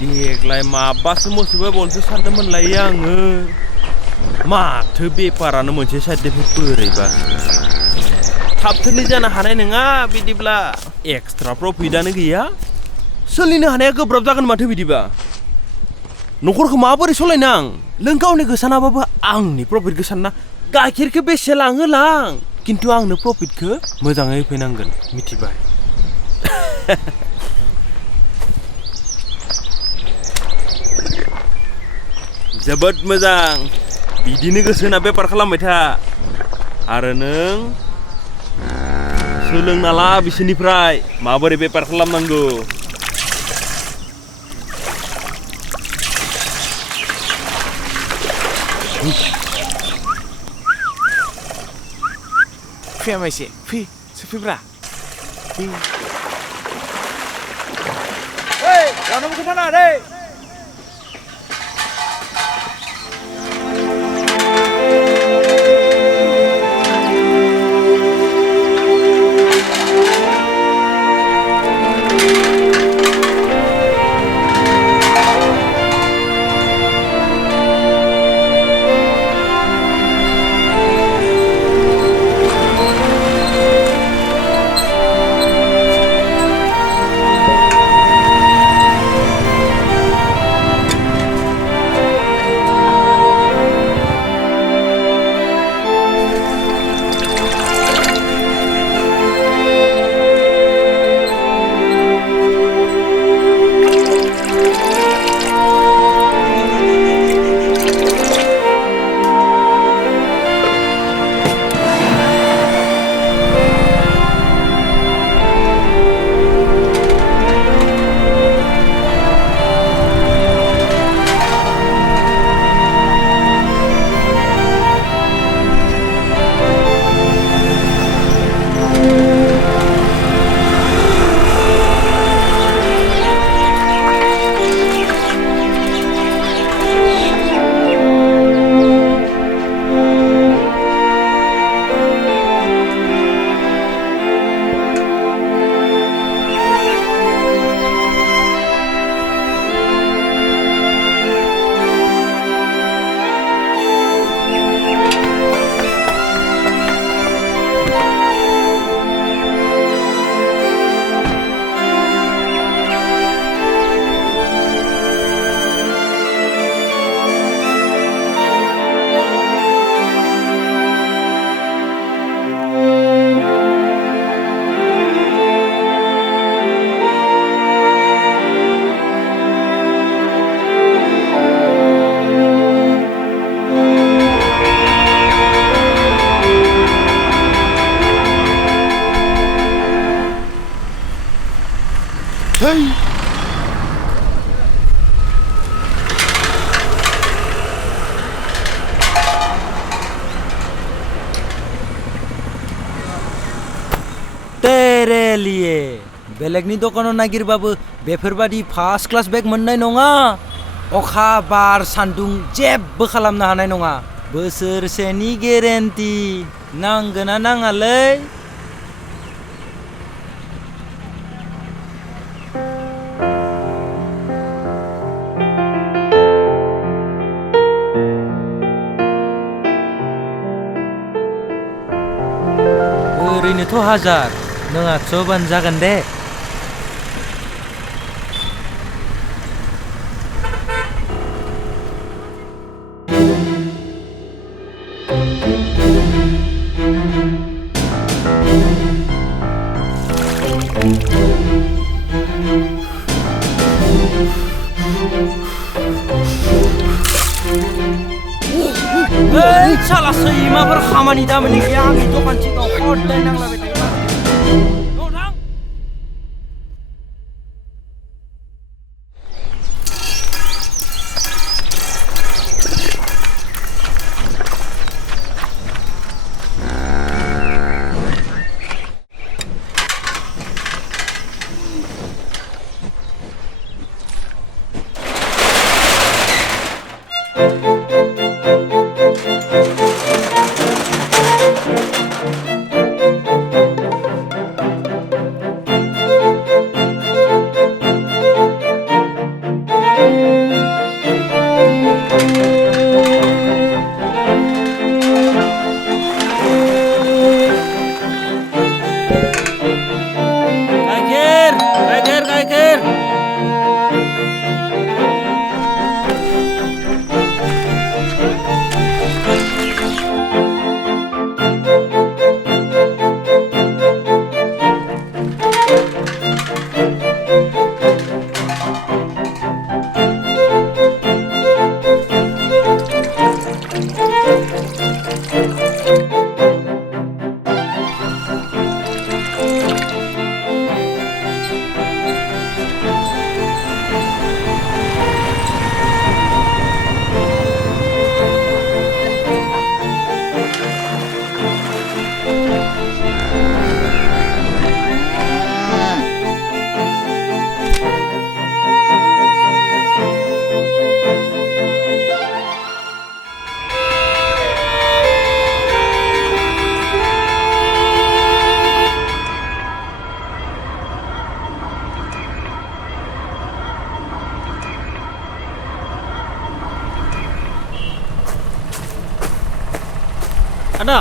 देग्लाय माबासो मोसौबाय बनसो सानदोंमोनलाय आङो माथो बेफारानो मोनसे साइडनिफ्राय बोरैबा थाबथारनै जानो हानाय नङा बिदिब्ला एक्सट्रा प्रफिटआनो गैया सोलिनो हानाया गोब्राब जागोन माथो बिदिबा न'खरखौ माबोरै सलायनो आं नों गावनि गोसानाबाबो आंनि प्रफिटखौ सानना गाइखेरखौ बेसे लाङो लां खिन्थु आंनो प्रफिटखौ मोजाङै होफैनांगोन मिथिबाय जोबोद मोजां बिदिनो गोसो होना बेफार खालामबाय था आरो नों सोलोंना ला बिसोरनिफ्राय माबोरै बेफार खालामनांगौ फैया माइसे फै सफैब्रा रावनोबो खोन्थानाङा दै बेलेगनि दखानाव नागिरबाबो बेफोरबादि फार्स्ट क्लास बेग मोननाय नङा अखा बार सान्दुं जेबो खालामनो हानाय नङा बोसोरसेनि गेरेन्टि नांगोना नाङालै ओरैनोथ' 1000 नों 800 बानो जागोन दे साला सैमाफोर खामानि दामानि गैया आंनि दखान सिगाङाव हरदाय नांलाबाय थायो Ada.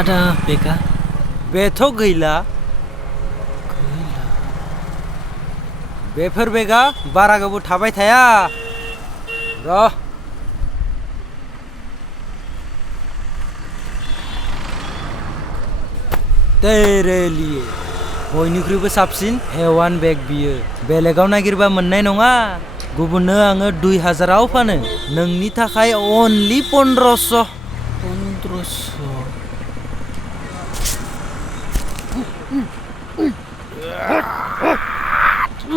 Ada bega. बेथ' गैला बेफोर बेगा बारा गोबाव थाबाय थाया र' तेरे लिए बयनिख्रुइबो साबसिन A1 बेग बियो बेलेगाव नागिरबा मोननाय नङा गुबुननो आङो 2000आव फानो नोंनि थाखाय अनलि 1500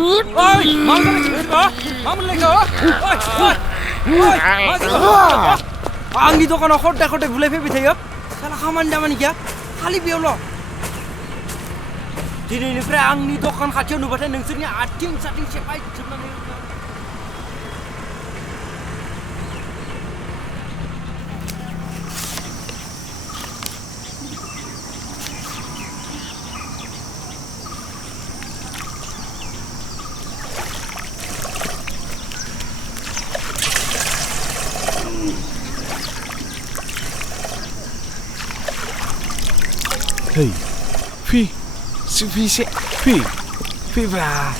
Oi, आंनि दखानाव खड्डा खड्डा बुलाय फैबाय थायो साला खामानि दामानि गैया खालि बेयावल' दिनैनिफ्राय आंनि दखान खाथियाव नुबाथाय नोंसोरनि आथिं साथिं सेफाय जोबनानै Hey, Phi, Phi sẽ Phi bra,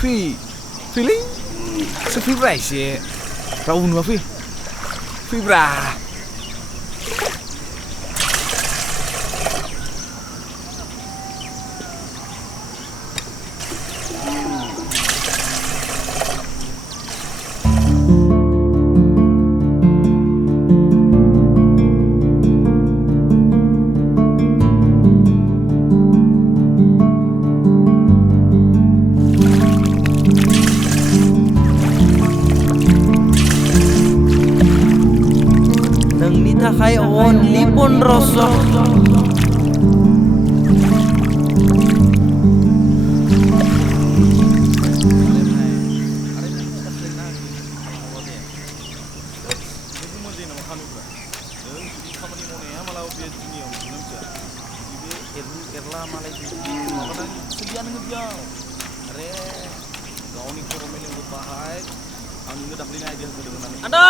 Phi lính, Phi bra sẽ, rau nữa Phi bra. थाखाय only 1500 Ada